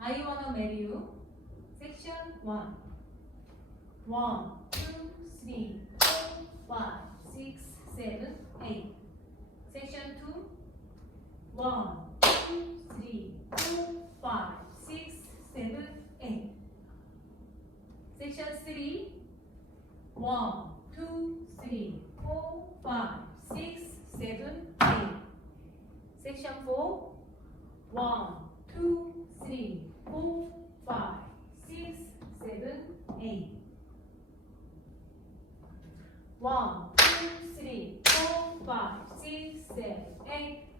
I wanna marry you. Section 1. 1, 2, 3, 4, 5, 6, 7, 8. Section 2. 1, 2, 3, 4, 5, 6, 7, 8. Section 3. 1, 2, 3, 4, 5, 6, 7, 8. Section 4. 1, 2, 3, 4, 5, 6, 7, 8. 1, 2, 3, 4, 5, 6, 7, 8.